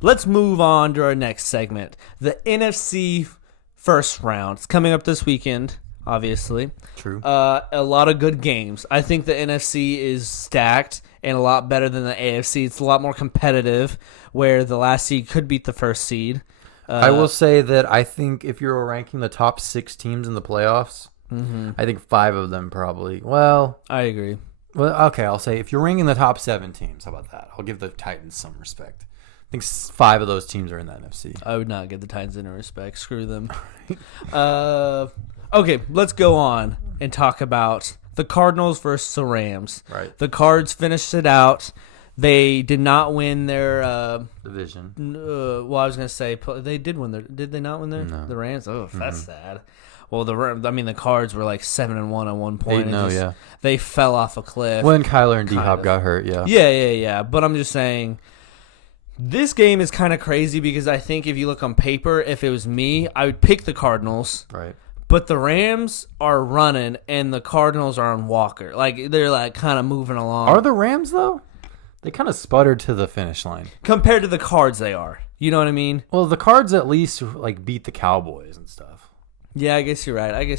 let's move on to our next segment. The NFC first round. It's coming up this weekend, obviously. True. A lot of good games. I think the NFC is stacked and a lot better than the AFC. It's a lot more competitive, where the last seed could beat the first seed. I will say that I think if you're ranking the top 6 teams in the playoffs, I think 5 of them probably. Well, I agree. Well, okay, I'll say if you're ranking the top 7 teams, how about that? I'll give the Titans some respect. I think 5 of those teams are in the NFC. I would not give the Titans any respect. Screw them. Okay, let's go on and talk about the Cardinals versus the Rams. Right. The Cards finished it out. They did not win their division. Well, I was going to say they did win their. Did they not win their? No. The Rams? Oh, that's sad. Well, the Cards were like 7-1 at one point. They fell off a cliff. When Kyler and D-Hop got hurt, yeah. Yeah. But I'm just saying, this game is kind of crazy because I think if you look on paper, if it was me, I would pick the Cardinals. Right. But the Rams are running, and the Cardinals are on Walker. Like, they're like kind of moving along. Are the Rams, though? They kind of sputtered to the finish line. Compared to the Cards, they are. You know what I mean? Well, the Cards at least like beat the Cowboys and stuff. Yeah, I guess you're right. At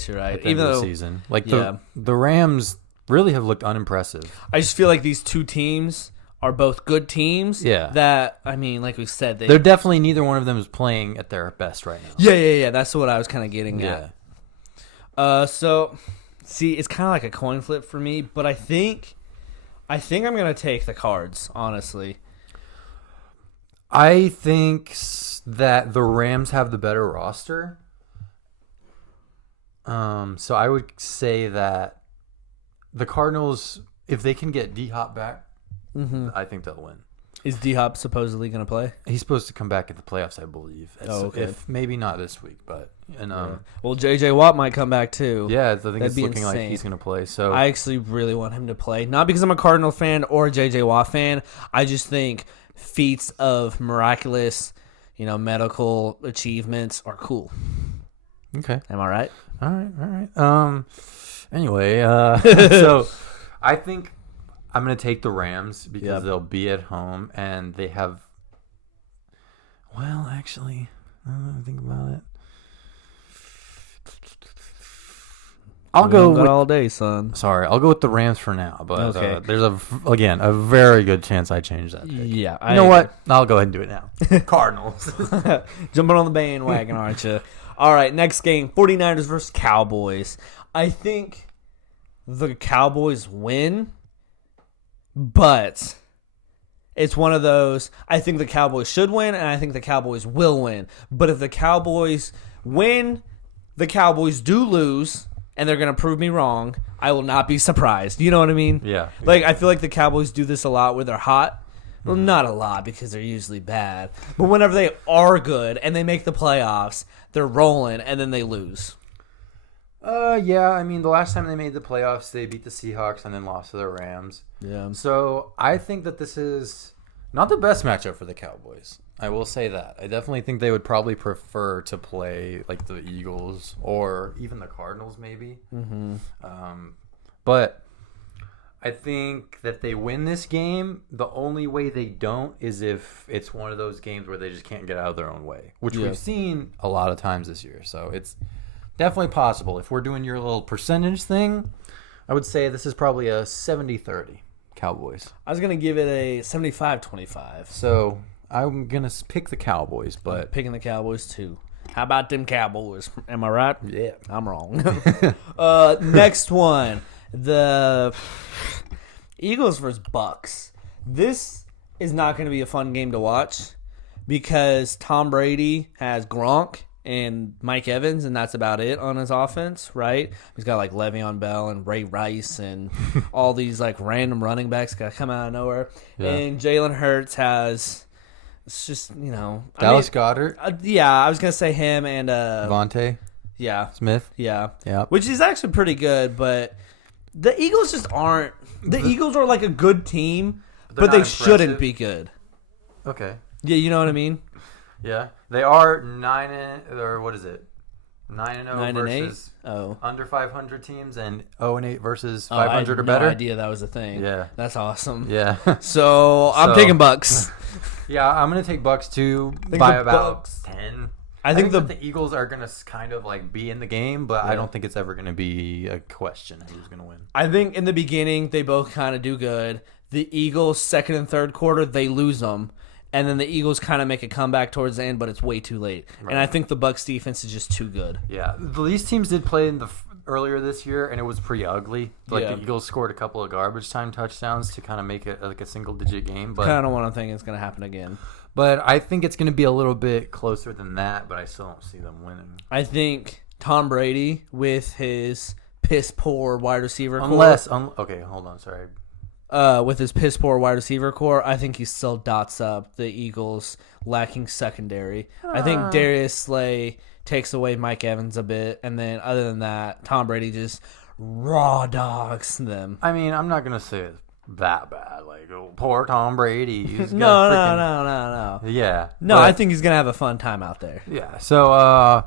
the end of the season. The Rams really have looked unimpressive. I just feel like these two teams are both good teams. Yeah. That, I mean, like we said. They're definitely, neither one of them is playing at their best right now. Yeah. That's what I was kind of getting at. So, see, it's kind of like a coin flip for me, but I think I'm going to take the Cards, honestly. I think that the Rams have the better roster. So I would say that the Cardinals, if they can get D-Hop back, I think they'll win. Is D-Hop supposedly going to play? He's supposed to come back at the playoffs, I believe. Okay. If maybe not this week, but well, J.J. Watt might come back too. Yeah, I think it's looking like he's going to play. So I actually really want him to play, not because I'm a Cardinal fan or a J.J. Watt fan. I just think feats of miraculous, medical achievements are cool. Okay, am I right? All right. Anyway, so I think I'm going to take the Rams because they'll be at home and they have. Well, actually, think about it. I'll go with, all day, son. Sorry, I'll go with the Rams for now. But okay. There's a very good chance I change that pick. Yeah, you know what? I'll go ahead and do it now. Cardinals. Jumping on the bandwagon, aren't you? All right, next game, 49ers versus Cowboys. I think the Cowboys win, but it's one of those, I think the Cowboys should win, and I think the Cowboys will win. But if the Cowboys win, the Cowboys do lose, and they're going to prove me wrong, I will not be surprised. You know what I mean? Yeah. Like, I feel like the Cowboys do this a lot where they're hot. Well, not a lot because they're usually bad. But whenever they are good and they make the playoffs, they're rolling and then they lose. Yeah. I mean, the last time they made the playoffs, they beat the Seahawks and then lost to the Rams. Yeah. So I think that this is not the best matchup for the Cowboys. I will say that. I definitely think they would probably prefer to play like the Eagles or even the Cardinals, maybe. But I think that they win this game. The only way they don't is if it's one of those games where they just can't get out of their own way, which we've seen a lot of times this year. So it's definitely possible. If we're doing your little percentage thing, I would say this is probably a 70-30 Cowboys. I was going to give it a 75-25. So I'm going to pick the Cowboys, but I'm picking the Cowboys too. How about them Cowboys? Am I right? Yeah. I'm wrong. Next one. The Eagles versus Bucks. This is not going to be a fun game to watch because Tom Brady has Gronk and Mike Evans, and that's about it on his offense, right? He's got like Le'Veon Bell and Ray Rice and all these like random running backs got come out of nowhere. Yeah. And Jalen Hurts has, it's just, Dallas Goedert. Yeah, I was going to say him and Devontae. Yeah. Smith. Yeah. Yeah. Which is actually pretty good, but the Eagles just aren't. The Eagles are like a good team, but they shouldn't be good. Okay. Yeah, you know what I mean? Yeah. They are 9 or what is it? 9-0 9-8. versus Oh, under 500 teams, and 0-8 versus I 500 had or better. No idea that was a thing. Yeah. That's awesome. Yeah. So I'm taking Bucks. Yeah, I'm gonna take Bucks too think by the about Bucks- 10. I think that the Eagles are gonna kind of like be in the game, but I Yeah. don't think it's ever gonna be a question who's gonna win. I think in the beginning they both kind of do good. The Eagles second and third quarter they lose them, and then the Eagles kind of make a comeback towards the end, but it's way too late. Right. And I think the Bucks defense is just too good. Yeah, these teams did play in the earlier this year, and it was pretty ugly. Like Yeah. the Eagles scored a couple of garbage time touchdowns to kind of make it like a single digit game, but Kind of want to think it's going to happen again. But I think it's going to be a little bit closer than that, but I still don't see them winning. I think Tom Brady with his piss poor wide receiver Okay, hold on, sorry. with his piss poor wide receiver core, I think he still dots up the Eagles lacking secondary. I think Darius Slay takes away Mike Evans a bit, and then other than that, Tom Brady just raw dogs them. I mean, I'm not going to say it's that bad. Like, oh, poor Tom Brady. He's No. Yeah. No, but- I think he's gonna have a fun time out there. Yeah. So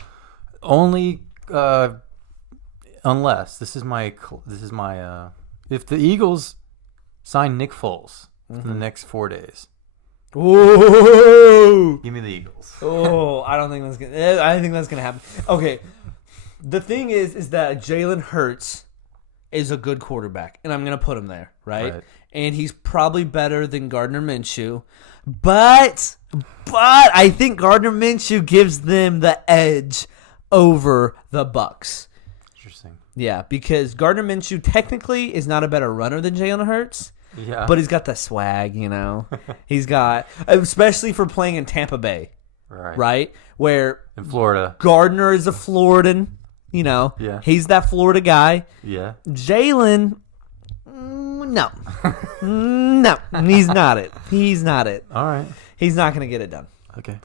only unless this is my if the Eagles sign Nick Foles in the next 4 days, Ooh. give me the Eagles. Oh, I don't think that's gonna. I think that's gonna happen. Okay, the thing is that Jalen Hurts is a good quarterback, and I'm gonna put him there, right? And he's probably better than Gardner Minshew, but I think Gardner Minshew gives them the edge over the Bucks. Interesting. Yeah, because Gardner Minshew technically is not a better runner than Jalen Hurts. Yeah. But he's got the swag, you know. He's got, especially for playing in Tampa Bay, right? Where in Florida, Gardner is a Floridan, you know. Yeah. He's that Florida guy. Yeah. Jalen, no. No, he's not it. He's not it. All right. He's not going to get it done. Okay.